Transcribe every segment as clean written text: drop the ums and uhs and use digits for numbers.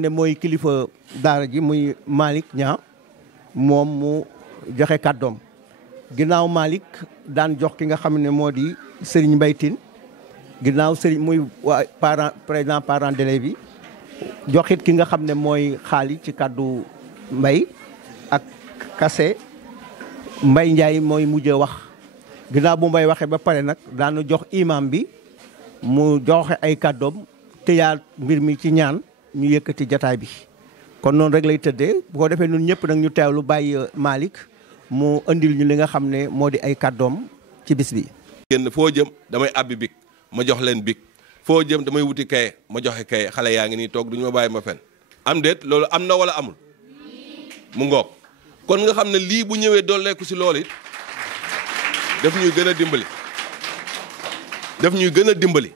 ne mooy kilifa daara ji muy Malick Niang moom mu joxe kàddoom ginnaaw Malick daan jox ki nga xam ne moo di Serigne Mbaye Tine ginnaaw Serigne muy waa président parent d'élèves bi joxit ki nga xam ne mooy xaali ci kàddu Mbaye ak Kassé Mbaye Ndiaye mooy mujjee wax ginnaaw bu Mbaye waxee ba pare nag daanu jox imam bi mu joxe ay kàddoom tëyaat mbir mi ci ñaan ñu yëkkati jataay bi kon noonu rek lay tëddee bu ko defee ñun ñëpp nag ñu teewlu bàyyi Malick mu andil ñu li nga xam ne moo di ay kàddoom ci bis bi. génn foo jëm damay abbi big ma jox leen big foo jëm damay wuti kaye ma joxe kaye xale yaa ngi nii toog duñu ma bàyyi ma fen am déet loolu am na wala amul mu ngoog kon nga xam ne lii bu ñëwee dooleeku si loolu it daf ñuy gën a dimbali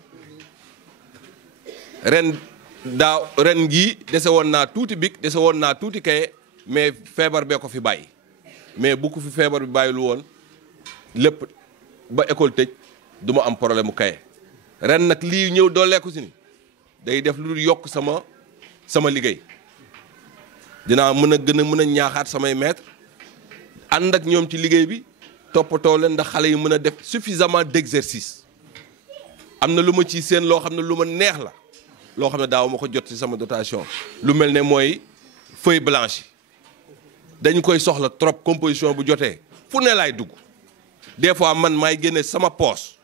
ren gii dese woon naa tuuti big dese woon naa tuuti kaye mais feebar bee ko fi bàyyi mais bu ko fi feebar bi bàyyilu woon lépp ba école tëj du ma am problème mu kaye ren nag lii ñëw dooleeku si ni day def lu dul yokk sama liggéey dinaa mën a ñaaxaat samay maître ànd ak ñoom ci liggéey bi toppatoo leen ndax xale yi mën a def suffisamment d'exercice am na lu ma ci seen loo xam ne lu ma neex la loo xam ne daaw ma ko jot ci sama dotation lu mel ne mooy feuille blanche dañu koy soxla trop composition bu jotee fu ne laay dugg des fois man maay génne sama poche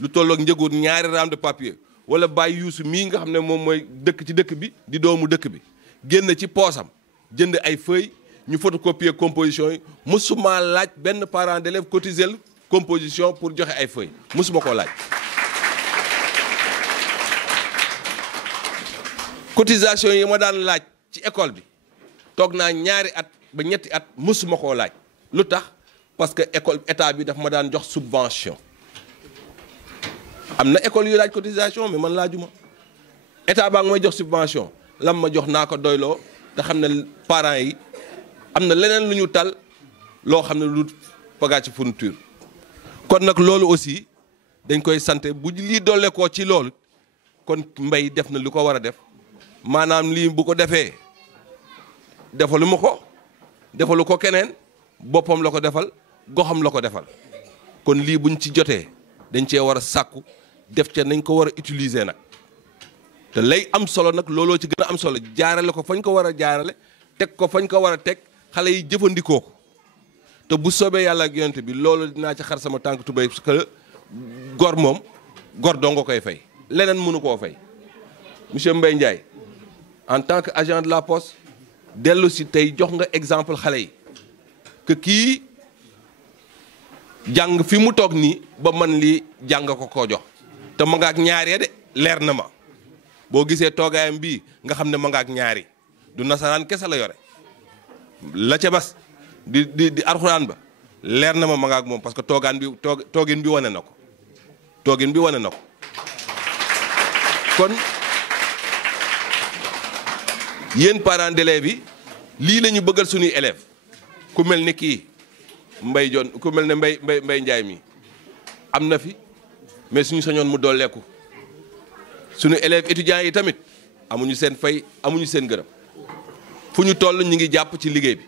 lu tollook njëgu ñaari rames de papier wala bàyyi yuusu mii nga xam ne moom mooy dëkk ci dëkk bi di doomu dëkk bi génn ci poosam jënd ay feuilles ñu photocopier composition yi musuma laaj benn parent d'élève cotiser composition pour joxe ay feuilles musuma koo laaj. cotisation yi ma daan laaj ci école bi toog naa ñaari at ba ñetti at musuma koo laaj lu tax parce que école état bi daf ma daan jox subvention am na école yu laaj cotisation mais man laajuma état baa ngi may jox subvention lam ma jox naa ko doyloo te xam ne parents yi am na leneen lu ñu tal loo xam ne lu bagage ci fourniture kon nag loolu aussi dañ koy sant bu lii doole koo ci loolu kon mbay def na lu ko war a def maanaam lii bu ko defee defalu ma ko defalu ko keneen boppam la ko defal goxam la ko defal kon lii buñ ci jotee dañ cee war a sàkku def ca nañ ko war a utiliser nag te lay am solo nag looloo ci gën a am solo jaarale ko fañ ko war a jaarale teg ko fañ ko war a teg xale yi jëfandikoo ko te bu soobee yàlla ak yonent bi loolu dinaa ci xar sama tànk tubéy parce que gor moom gor doo nga koy fay leneen mënu koo fay monsieur Mbaye Ndiaye en tant que agent de la poste dellu si tey jox nga exemple xale yi que kii jàng fi mu toog nii ba man lii jàng ko koo jox te ma nga ak ñaaree de leer na ma boo gisee toogaayam bii nga xam ne ma nga ak ñaari du nasaraan kese la yore la ca bas di arxuraan ba leer na ma nga ak moom parce que toogin bi wane na ko toogin bi wane na ko kon yéen parents d'élèves yi lii la ñu bëggal suñuy élèves ku mel ni kii Mbaye Jon ku mel ne Mbaye Ndiaye mi am na fi mais suñu sañoon mu dolleeku suñu élèves étudiants yi tamit amuñu seen fay amuñu seen gërëm fu ñu toll ñu ngi jàpp ci liggéey bi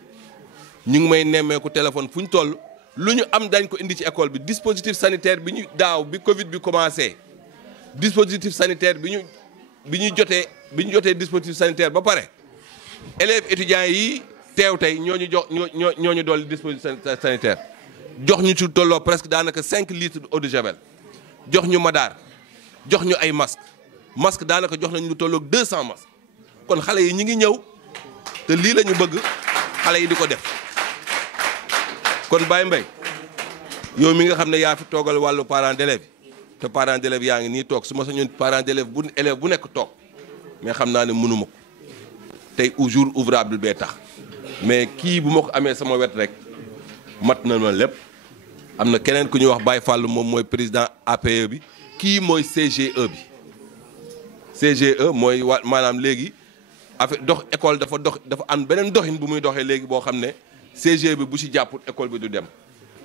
ñu ngi may nemmeeku téléphone fu ñu toll lu ñu am dañ ko indi ci école bi dispositif sanitaire bi ñu daaw bi Covid bi commencé dispositif sanitaire bi ñu jotee dispositif sanitaire ba pare élèves étudiants yi teew tey ñoo ñu dolli dispositif sanitaire jox ñu ci tolloo presque daanaka 5 litres d'eau de javel jox ñu madaar jox ñu ay masque daanaka jox nañu lu tolloog 200 masques kon xale yi ñi ngi ñëw te lii la ñu bëgg xale yi di ko def kon Baye Mbaye yow mi nga xam ne yaa fi toogal wàllu parents d'élèves te parents d'élèves yaa ngi nii toog su ma sañoon parents d'élèves bu élève bu nekk toog mais xam naa ne mënuma ko tey jour ouvrable bee tax mais kii bu ma ko amee sama wet rek mat na ma lépp am na keneen ku ñuy wax Baye Fall moom mooy président APE bi kii mooy CGE bi CGE mooy maanaam léegi affaire dox école dafa am beneen doxin bu muy doxee léegi boo xam ne CGE bi bu ci jàppul école bi du dem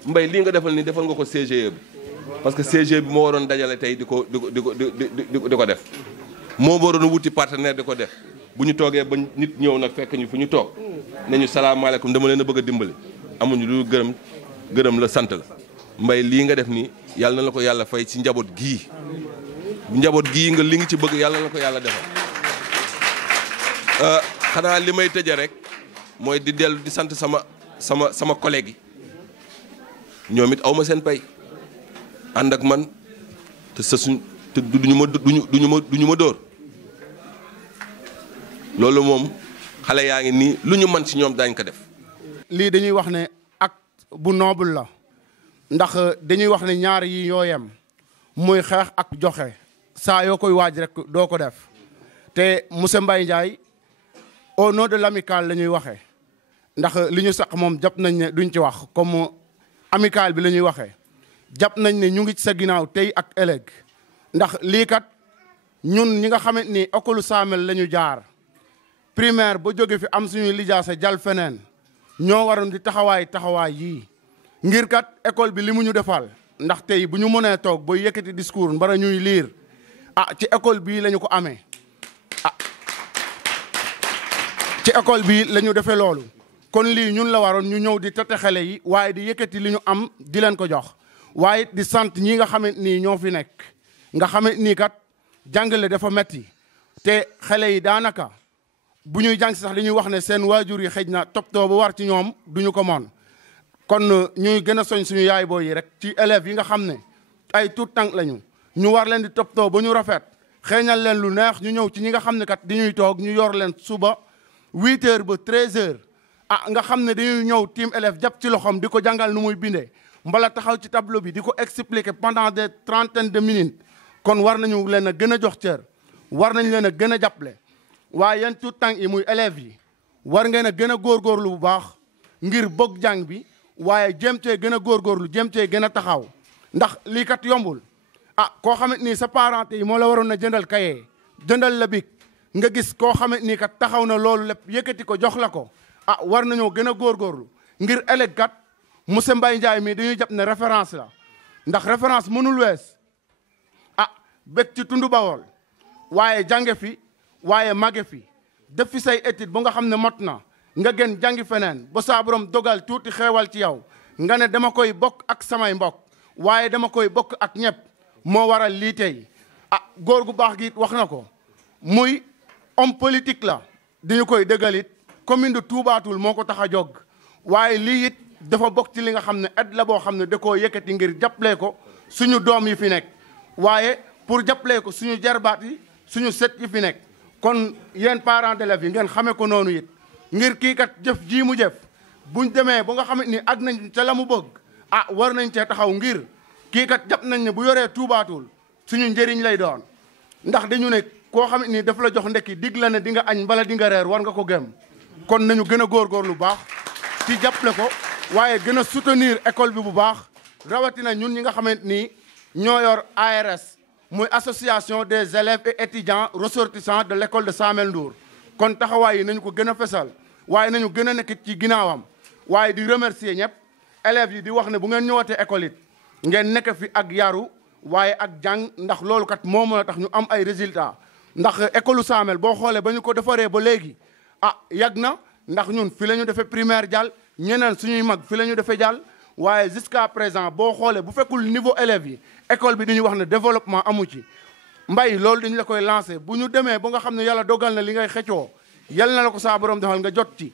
Mbaye lii nga defal ni defal nga ko CGE bi parce que CGE bi moo waroon dajale tey di ko def moo waroon wuti partenaire di ko def bu ñu toogee ba nit ñëw nag fekk ñu fu ñu toog ne ñu salaamaaleykum dama leen a bëgg a dimbali amuñu lu gërëm la sant la Mbaye lii nga def nii yàlla na la ko yàlla fay ci njaboot gii nga li ngi ci bëgg yàlla na la ko yàlla defal xanaa li may tëje rek mooy di dellu di sant sama collègue yi ñoom it aw ma seen pay ànd ak man te te duñu ma dóor loolu moom xale yaa ngi nii lu ñu mën ci ñoom daañ ko def. lii dañuy wax ne acte bu noble la ndax dañuy wax ne ñaar yi yoo yem muy xeex ak joxe saa yoo koy waaj rek doo ko def te monsieur Mbaye Ndiaye au nom de l'amicale la ñuy waxee ndax li ñu sax moom jàpp nañ ne duñ ci wax comme amicale bi la ñuy waxee jàpp nañ ne ñu ngi ci sa ginnaaw tey ak ëllëg ndax lii kat ñun ñi nga xamante ni école Samel la ñu jaar primaire ba jóge fi am suñuy lijaasa jàll feneen ñoo waroon di taxawaay yii ngir kat école bi li mu ñu defal ndax tey bu ñu mënee toog ba yëkkati discours mbara ñuy liir ci école bii la ñu ko amee ci école bii la ñu defee loolu kon lii ñun la waroon ñu ñëw di tete xale yi waaye di yëkkati li ñu am di leen ko jox waaye di sant ñi nga xamante nii ñoo fi nekk nga xamante nii kat jàngale dafa metti te xale yi daanaka bu ñuy jàng sax dañuy wax ne seen waajur yi xëj na toppatoo ba war ci ñoom duñu ko moon kon ñuy gën a soñ suñu yaay booy yi rek ci élèves yi nga xam ne ay tout tànk lañu ñu war leen di toppatoo ba ñu rafet xeeñal leen lu neex ñu ñëw ci ñi nga xam ne kat dañuy toog ñu yor leen suba 8 heures ba 13 heures nga xam ne dañuy ñëw team élève jàpp ci loxoom di ko jàngal nu muy bindee mbala taxaw ci tableau bi di ko expliquer pendant des trentaines de minutes kon war nañu leen a gën a jox cër war nañ leen a gën a jàppale waaye yéen tout temps yi muy élèves yi war ngeen a gën a góorgóorlu bu baax ngir bëgg jàng bi waaye jéem cee gën a góorgóorlu jéem cee gën a taxaw ndax lii kat yombul koo xamante ni sa parent yi moo la waroon a jëndal kaye jëndal la bic nga gis koo xamante ni kat taxaw na loolu lépp yëkkati ko jox la ko war nañoo gën a góorgóorlu ngir ëllëg kat monsieur Mbaye Ndiaye mii dañuy jàpp ne référence la ndax référence mënul wees bëgg ci tundu Bawol waaye jànge fi waaye màgge fi def fi say étude ba nga xam ne mot na nga gën jàngi feneen ba saa borom dogal tuuti xeewal ci yow nga ne dama koy bokk ak samay mbokk waaye dama koy bokk ak ñëpp moo waral lii tey góor gu baax gi wax na ko muy homme politique la dañu koy dëggal it commune de Touba Toul moo ko tax a jóg waaye lii it dafa bokk ci li nga xam ne aide la boo xam ne da koo yëkkati ngir jàppale ko suñu doom yi fi nekk waaye pour jàppale ko suñu jarbaat yi suñu set yi fi nekk kon yéen parents d'élèves yi ngeen xamee ko noonu it ngir kii kat jëf jii mu jëf buñ demee ba nga xam ni ak nañ ca la mu bëgg war nañ cee taxaw ngir kii kat jàpp nañ ne bu yoree Touba Toul suñu njëriñ lay doon ndax dañu ne koo xam ni daf la jox ndekki dig la ne di nga añ mbala di nga reer war nga ko gëm kon nañu gën a góorgóorlu lu baax ci jàppale ko waaye gën a soutenir école bi bu baax rawatina ñun ñi nga xamante ni ñoo yor ARS muy association des élèves et étudiants ressortissants de l'école de Samel Ndour kon taxawaay yi nañu ko gën a fesal waaye nañu gën a nekk ci ginnaawam waaye di remercier ñëpp élèves yi di wax ne bu ngeen ñëwatee école it ngeen nekk fi ak yaru waaye ak jàng ndax loolu kat moo mën a tax ñu am ay résultats ndax école Samel boo xoolee ba ñu ko defaree ba léegi yàgg na ndax ñun fi la ñu defee primaire jàll ñeneen suñuy mag fi la ñu defee jàll waaye jusqu'à présent boo xoolee bu fekkul niveau élèves yi école bi dañuy wax ne développement amu ci mbay loolu dañu la koy lancé bu ñu demee ba nga xam ne yàlla dogal na li ngay xëccoo yal na la ko saa borom defal nga jot ci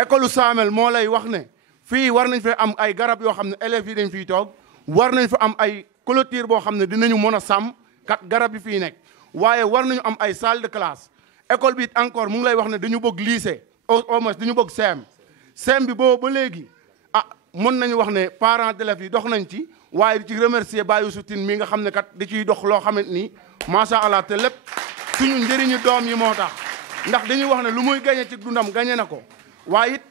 école Samel moo lay wax ne fii war nañ fi am ay garab yoo xam ne élèves yi dañ fiy toog war nañ fi am ay clôture boo xam ne dinañu mën a sàmm kat garab yi fii nekk waaye war nañu am ay salle de classe école bi encore mu ngi lay wax ne dañu bëgg lycée au moins dañu bëgg CEM bi boobu ba léegi mën nañu wax ne parents d'élèves yi dox nañ ci waaye di ci remercier Baye Youssou Tine mi nga xam ne kat di ciy dox loo xamante ni macha allah te lépp suñu njëriñu doom yi moo tax ndax dañuy wax ne lu muy gañe ci dundam gañe na ko waaye it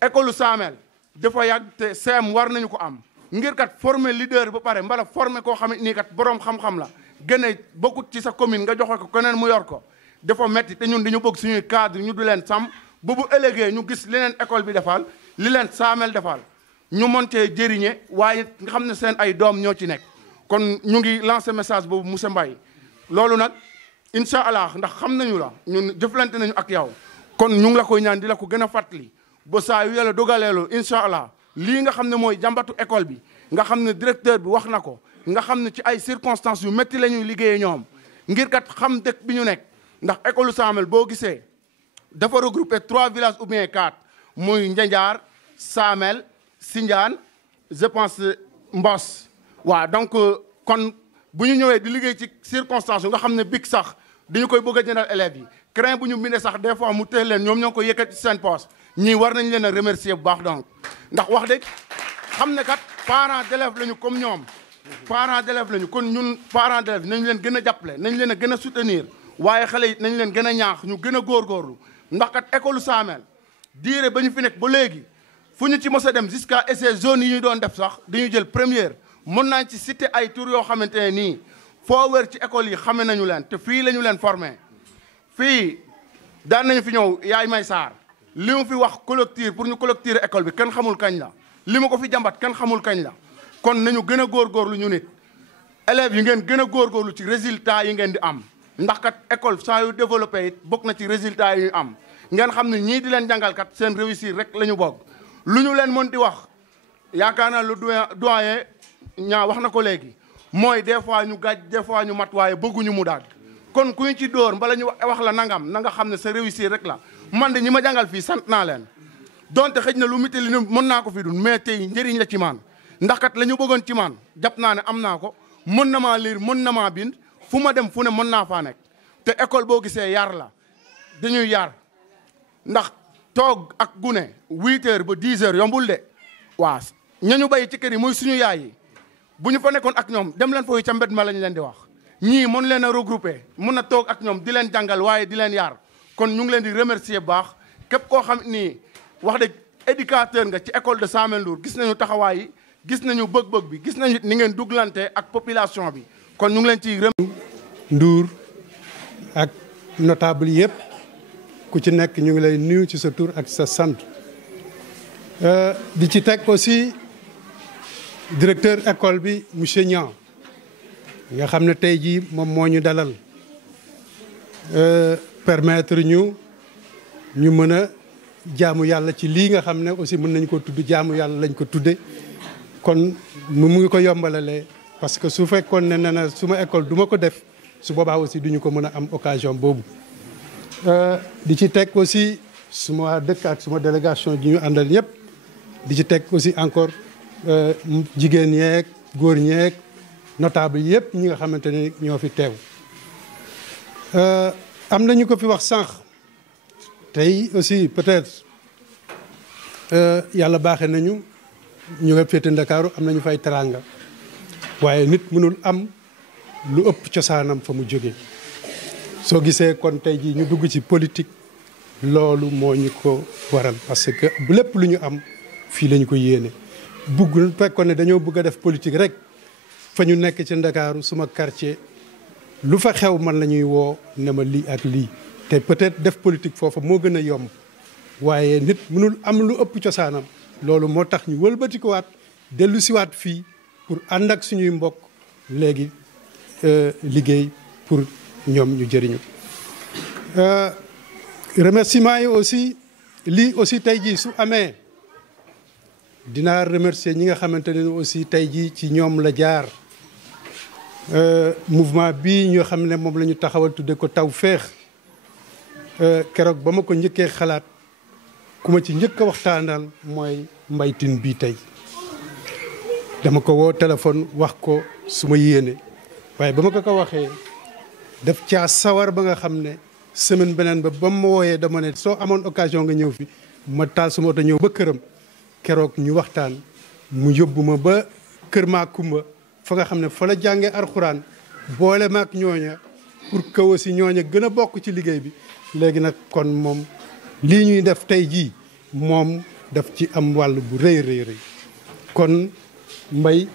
école Samel dafa yàgg te CEM war nañu ko am ngir kat former leader ba pare mbala former koo xamante ni kat borom xam-xam la gën a bokkut ci sa commune nga joxe ko keneen mu yor ko dafa metti te ñun dañu bëgg suñuy cadre ñu du leen sàmm bu ëllëgee ñu gis li leen école bi defal li leen Samel defal ñu montee jëriñe waaye nga xam ne seen ay doom ñoo ci nekk kon ñu ngi lancé message boobu monsieur Mbaye loolu nag incha allah ndax xam nañu la ñun jëflante nañu ak yow kon ñu ngi la koy ñaan di la ko gën a fàttali ba saa yu yàlla dogaleelu incha allah lii nga xam ne mooy jàmbatu école bi nga xam ne directeur bi wax na ko nga xam ne ci ay circonstances yu métti la ñuy liggéeyee ñoom ngir kat xam dëkk bi ñu nekk ndax école Samel boo gisee dafa regroupé 3 villages ou bien 4 muy Njanjaar Samel Sindiane je pense Mbos waaw donc kon bu ñu ñëwee di liggéey ci circonstances yu nga xam ne big sax dañu koy bëgg a jëndal élèves yi crain bu ñu bindee sax des fois mu teel leen ñoom ñoo ko yëkkati ci seen poche ñii war nañ leen a remercier bu baax donc ndax wax dëgg xam ne kat parents d'élèves lañu comme ñoom parents d'élèves lañu kon ñun parents d'élèves nañ leen gën a jàppale nañ leen a gën a soutenir waaye xale yi nañ leen gën a ñaax ñu gën a góorgóorlu ndax kat école Samel diire ba ñu fi nekk ba léegi fu ñu ci mos a dem jusqu'à essai zone yi ñu doon def sax dañuy jël première mën naa ci citer ay tour yoo xamante ne nii foo wër ci école yi xame nañu leen te fii la ñu leen formé fii daan nañu fi ñëw yaay may saar li mu fi wax collecteur pour ñu collecter école bi kenn xamul kañ la li ma ko fi jàmbat kenn xamul kañ la kon nañu gën a góorgóorlu ñu nit élèves yi ngeen gën a góorgóorlu ci résultat yi ngeen di am ndax kat école saa yu développé it bokk na ci résultat yi ñu am ngeen xam ne ñii di leen jàngal kat seen réussir rek la ñu bokk lu ñu leen mën di wax yaakaar naa lu doyen ñaa wax na ko léegi mooy des fois ñu gàj des fois ñu mat waaye bëgguñu mu daag kon ku ñu ci dóor mbala ñu wax la nangam na nga xam ne sa réussir rek la man de ñi ma jàngal fii sant naa leen donte xëj na lu miti li mën naa ko fi dun mais tey njëriñ la ci man ndax kat la ñu bëggoon ci man jàpp naa ne am naa ko mën na maa lire mën na maa bind fu ma dem fu ne mën naa faa nekk te école boo gisee yar la dañuy yar ndax toog ak gune 8 heures ba 10 heures yombul de waaw ñañu bay ci kër yi muy suñu yaay yi bu ñu fa nekkoon ak ñoom dem leen foofu ca mbed ma lañ leen di wax ñii mën leen a regrouper mën a toog ak ñoom di leen jàngal waaye di leen yar kon ñu ngi leen di remercier bu baax képp koo xam ni wax dëgg éducateur nga ci école de Samel Ndour gis nañu taxawaay yi gis nañu bëgg-bëgg bi gis nañu ni ngeen duglante ak population bi kon ñu ngi leen ciy Ndour ak notable yëpp ku ci nekk ñu ngi lay nuyu ci sa tur ak sa sant di ci teg aussi directeur école bi monsieur Niang nga xam ne tey jii moom moo ñu dalal permettre ñu mën a jaamu yàlla ci lii nga xam ne aussi mën nañ ko tudd jaamu yàlla lañ ko tudde kon mu ngi ko yombalalee parce que su fekkoon ne na suma école du ma ko def su boobaa aussi duñu ko mën a am occasion boobu di ci teg aussi suma dëkk ak suma délégation ji ñu àndal ñëpp di ci teg aussi encore jigéen ñeeg góor ñeeg notable yëpp ñi nga xamante ne ñoo fi teew am nañu ko fi wax sànq tey aussi peut-être yàlla baaxe nañu ñu nga féete Ndakaaru am nañu fay teranga waaye nit mënul am lu ëpp cosaanam fa mu jógee soo gisee kon tey jii ñu dugg ci politique loolu moo ñu ko waral parce que lépp lu ñu am fii lañu ko yéene bugg fekkoon ne dañoo bëgg a def politique rek fa ñu nekk ci Ndakaaru suma quartier lu fa xew man la ñuy woo ne ma lii ak lii te peut-être def politique foofa moo gën a yomb waaye nit mënul am lu ëpp cosaanam loolu moo tax ñu wëlbati ko waat dellu siwaat fii pour ànd ak suñuy mbokk léegi liggéey pour ñoom ñu jëriñu remerciement yi aussi lii aussi tey jii su amee dinaa remercier ñi nga xamante ne aussi tey jii ci ñoom la jaar mouvement bii ñoo xam ne moom la ñu taxawal tudde ko Tawfekh keroog ba ma ko njëkkee xalaat ku ma ci njëkk a waxtaanal mooy Mbaye Tine bii tey dama ko woo téléphone wax ko su ma yéene waaye ba ma ko waxee def caa sawar ba nga xam ne semaine beneen ba ba ma wooyee dama ne soo amoon occasion nga ñëw fi ma taal suma oto ñëw ba këram keroog ñu waxtaan mu yóbbu ma ba kër maa kumba fa nga xam ne fa la jàngee alxuraan boole maak ñooña pour que aussi ñooña gën a bokk ci liggéey bi léegi nag kon moom lii ñuy def tey jii moom daf ci am wàll bu rëy rëy kon Mbaye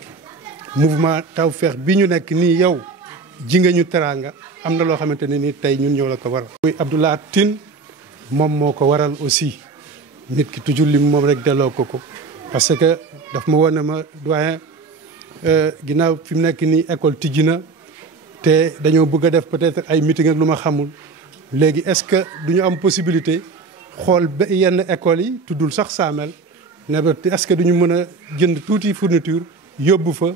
mouvement Tawfekh bi ñu nekk nii yow ji nga ñu teraanga am na loo xamante ne ni tey ñun ñoo la ko waral. muy Abdoulaye Tine moom moo ko waral aussi nit ki toujours lim moom rek delloo ko parce que daf ma woon ne ma doyen ginnaaw fi mu nekk nii école tijji na te dañoo bëgg a def peut-être ay meeting ak lu ma xamul léegi est-ce que duñu am possibilité xool ba yenn écoles yi tuddul sax Saamel ne ba est-ce que duñu mën a jënd tuuti fourniture yóbbu fa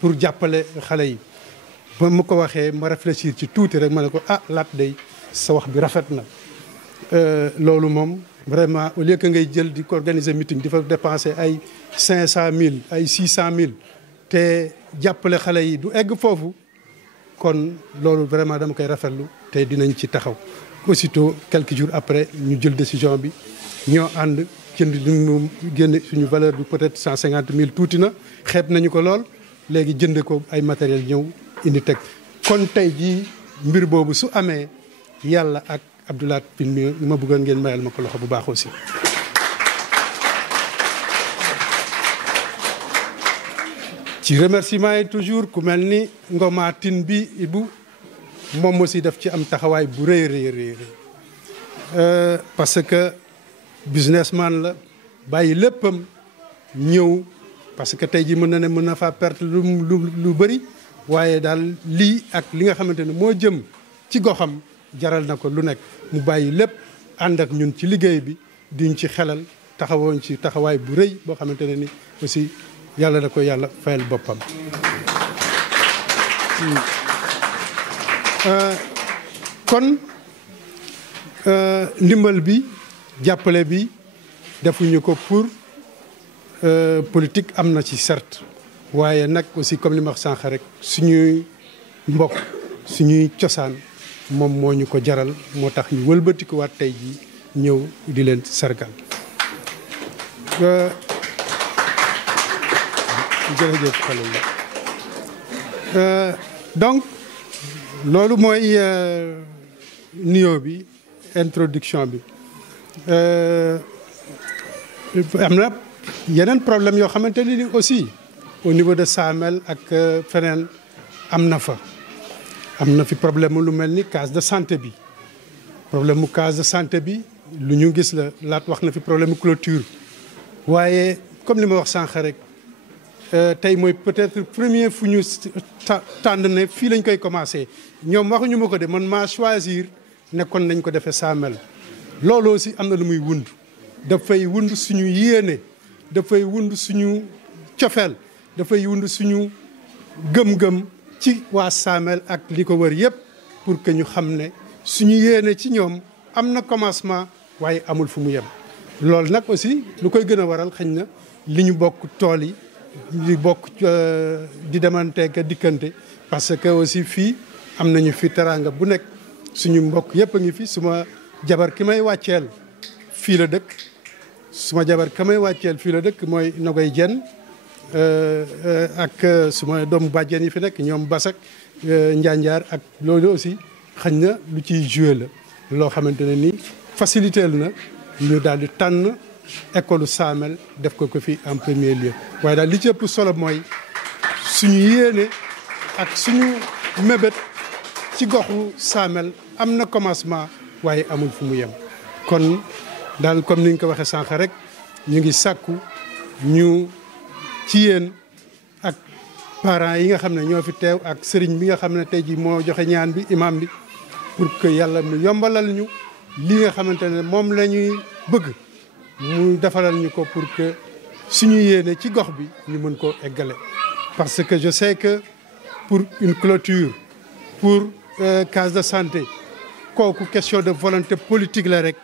pour jàppale xale yi. ba ma ko waxee ma réfléchir ci tuuti rek ma ne ko ah Lat day sa wax bi rafet na loolu moom vraiment au lieu que ngay jël di ko organiser meeting di fa dépenser ay 500000 ay 600000 te jàppale xale yi du egg foofu kon loolu vraiment dama koy rafetlu te dinañ ci taxaw. aussitôt quelques jours après ñu jël décision bi ñoo ànd jënd ñu génne suñu valeur bi peut-être 150000 tuuti na xeeb nañu ko lool léegi jënd ko ay matériel ñëw indi teg kon tey jii mbir boobu su amee yàlla ak Abdou Lat Pine mi ma bëggoon ngeen mayal ma ko loxo bu baax aussi. ci remerciement yi toujours ku mel ni Ngoma Tine bi Ibou moom aussi daf ci am taxawaay bu rëy parce que businessman la bàyyi léppam ñëw parce que tey jii mën na ne mën na faa perte lu bëri waaye daal lii ak li nga xamante ne moo jëm ci goxam jaral na ko lu nekk mu bàyyi lépp ànd ak ñun ci liggéey bi diñ ci xelal taxawoon ci taxawaay bu rëy boo xamante ne ni aussi yàlla da ko yàlla fayal boppam. kon ndimbal bi jàppale bi defuñu ko pour politique am na ci certes waaye nag aussi comme li ma wax sànq rek suñuy mbokk suñuy cosaan moom moo ñu ko jaral moo tax ñu wëlbati ko waat tey jii ñëw di leen sargal. jërëjëf xale yi donc loolu mooy nuyoo bi introduction bi am na yeneen problème yoo xamante ni aussi au niveau de Saamel ak feneen am na fa. am na fi problème lu mel ni case de santé bi problème mu case de santé bi lu ñu gis la Lat wax na fi problème mu clôture waaye comme li ma wax sànq rek tey mooy peut-être premier fu ñu tànn ne fii lañ koy commencé ñoom waxuñu ma ko de man maa choisir nekkoon nañ ko defee Saamel loolu aussi am na lu muy wund dafay wund suñu yéene dafay wund suñu cofeel dafay wund suñu gëm-gëm ci waa Saamel ak li ko wër yëpp pour que ñu xam ne suñu yéene ci ñoom am na commencement waaye amul fu mu yem. loolu nag aussi lu koy gën a waral xëy na li ñu bokk tool yi li bokk di demanteeg dikkante parce que aussi fii am nañu fi teraanga bu nekk suñu mbokk yëpp a ngi fi suma jabar ki may wàcceel fii la dëkk suma jabar ki may wàcceel fii la dëkk mooy Nogoy Jenn ak suma doomu bàjjen yi fi nekk ñoom Basak Njanjaar ak loolu aussi xañ na lu ciy joué la loo xamante ne ni facilité na ñu daal di tànn école Saamel def ko fi en premier lieu waaye daal li ci ëpp solo mooy suñu yéene ak suñu mébét ci goxu Saamel am na commencement waaye amul fu mu yem kon daal comme ni ñu ko waxee sànq rek ñu ngi sàkku ñu ci yéen ak parents yi nga xam ne ñoo fi teew ak sëriñ bi nga xam ne tey jii moo joxe ñaan bi imam bi pour que yàlla mu yombalal ñu li nga xamante ne moom la ñuy bëgg mu defalal ñu ko pour que suñu yéene ci gox bi ñu mën koo eggale. parce que je sais que pour une clôture pour case de santé kooku question de volonté politique la rek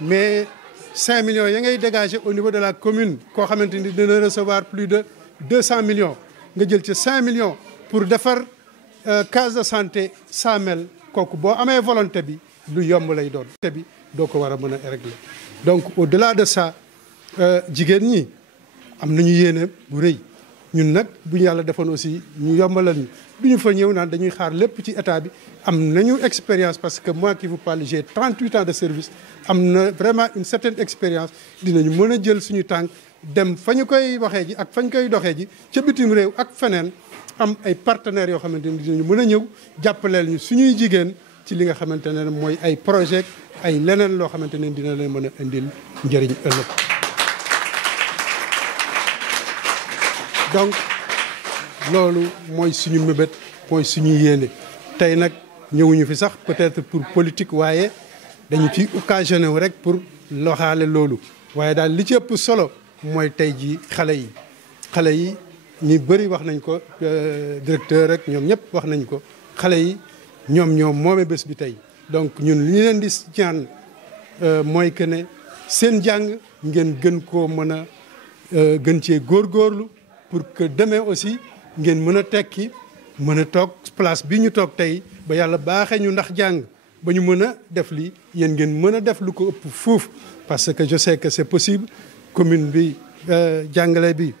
mais 5 millions ya ngay dégager au niveau de la commune koo xamante ni dina recevoir plus de 200 millions nga jël ci 5 millions pour defar case de santé Saamel kooku boo amee volonté bi lu yomb lay doon te bi doo ko war a mën a régler donc au-delà de ça jigéen ñi am nañu yéene bu rëy ñun nag bu ñu yàlla defoon aussi ñu yombalal ñu du ñu fa ñëw naan dañuy xaar lépp ci état bi am nañu expérience parce que moi qui vous parle j'ai 38 ans de service am na vraiment une certaine expérience dinañu mën a jël suñu tànk dem fa ñu koy waxee ji ak fa ñu koy doxee ji ca bitim réew ak feneen am ay partenaires yoo xamante ni dinañu mën a ñëw jàppaleel ñu suñuy jigéen ci li nga xamante ne mooy ay projet ay leneen loo xamante ne dina leen mën a indil njëriñ ëllëg. donc loolu mooy suñu mébét mooy suñu yéene. tey nag ñëwuñu fi sax peut-être pour politique waaye dañu ci occasionné wu rek pour loxaale loolu waaye daal li ci ëpp solo mooy tey jii xale yi ñu bëri wax nañ ko directeur rek ñoom ñëpp wax nañ ko xale yi ñoom moome bés bi tey donc ñun li ñu leen di ñaan mooy que ne seen jàng ngeen gën koo mën a gën cee góorgóorlu pour que demain aussi ngeen mën a tekki mën a toog place bi ñu toog tey ba yàlla baaxee ñu ndax jàng ba ñu mën a def lii yéen ngeen mën a def lu ko ëpp fuuf parce que je sais que c'est possible commune bi jàngale bi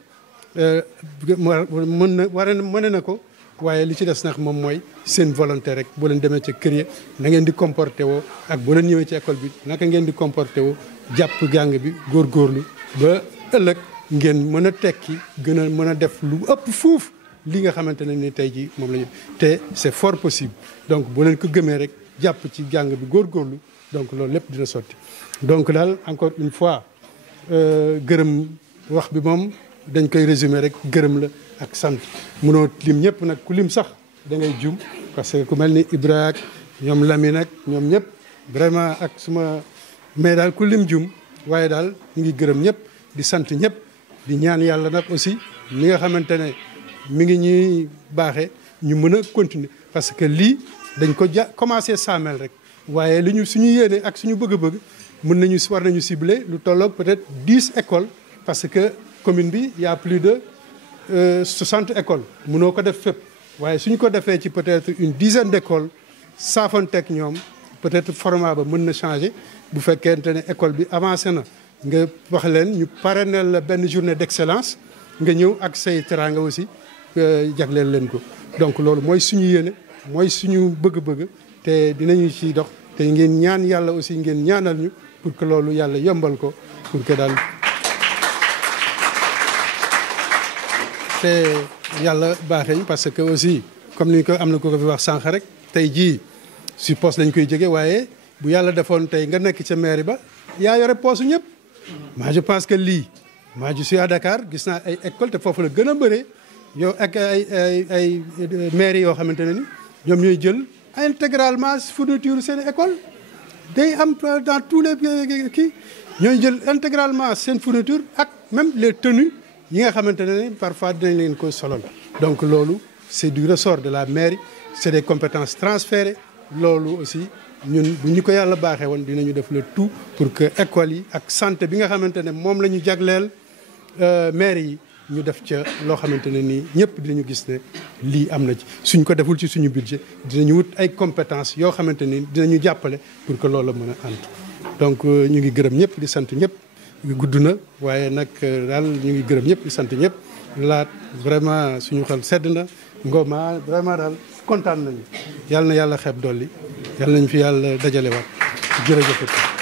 mën na ko waaye li ci des nag moom mooy seen volonté rek boo leen demee ca kër ya na ngeen di comporté woo ak boo leen ñëwee ci école bi naka ngeen di comporté woo jàpp jàng bi góorgóorlu ba ëllëg ngeen mën a tekki gën a mën a def lu ëpp fuuf li nga xamante ne ni tey jii moom la ñu te c'est fort possible donc boo leen ko gëmee rek jàpp ci jàng bi góorgóorlu donc loolu lépp dina sotti. donc daal encore une fois gërëm wax bi moom dañ koy résumer rek gërëm la ak sant mënoo lim ñëpp nag ku lim sax da ngay jum parce que ku mel ni Ibra ak ñoom Lamine ak ñoom ñëpp vraiment ak suma mais daal ku lim jum waaye daal ñu ngi gërëm ñëpp di sant ñëpp di ñaan yàlla nag aussi mi nga xamante ne mi ngi ñuy baaxee ñu mën a continuer parce que lii dañ ko commencé saamel rek waaye li ñu suñu yéene ak suñu bëgg-bëgg war nañu cibler lu tolloog peut-être 10 écoles parce que commune bi y a plus de 60 écoles mënoo ko def fépp waaye suñu ko defee ci peut-être une dizaine d'écoles saafanteeg ñoom peut-être format ba mën na changer bu fekkente ne école bi avancé na nga wax leen ñu parrainel la benn journée d'excellence nga ñëw ak say teraanga aussi jagleel leen ko donc loolu mooy suñu yéene mooy suñu bëgg-bëgg te dinañu ci dox te ngeen ñaan yàlla aussi ngeen ñaanal ñu pour que loolu yàlla yombal ko pour que daal te yàlla baaxeñ parce que aussi comme ni ko am na ko fi wax sànq rek tey jii si poste lañ koy jege waaye bu yàlla defoon tey nga nekk ca mairie ba yaa yore poste ñëpp moi je pense que lii moi je suis à Dakar gis naa ay école te foofu la gën a bëree yow ak ay mairie yoo xamante ne ni ñoom ñooy jël intégralement fourniture seen école day am dans tous les kii ñooy jël intégralement seen fourniture ak même les tenues yi nga xamante ne ni parfois dinañ leen ko solol donc loolu c'est du ressort de la mairie c'est des compétences transférées loolu aussi ñun bu ñu ko yàlla baaxee woon dinañu def le tout pour que école yi ak santé bi nga xamante ne moom la ñu jagleel mairie yi ñu def ca loo xamante ne nii ñëpp dinañu gis ne lii am na ci suñ ko deful ci suñu budget dinañu wut ay compétences yoo xamante ni dinañu jàppale pour que loolu mën a ànd donc ñu ngi gërëm ñëpp di sant ñëpp gudd na waaye nag daal ñu ngi gërëm ñëpp di sant ñëpp laat vraiment suñu xel sedd na Ngoma vraiment daal kontaan nañu yàlla na yàlla xeeb dolli yàlla nañu fi yàlla dajalewaat jërëjëf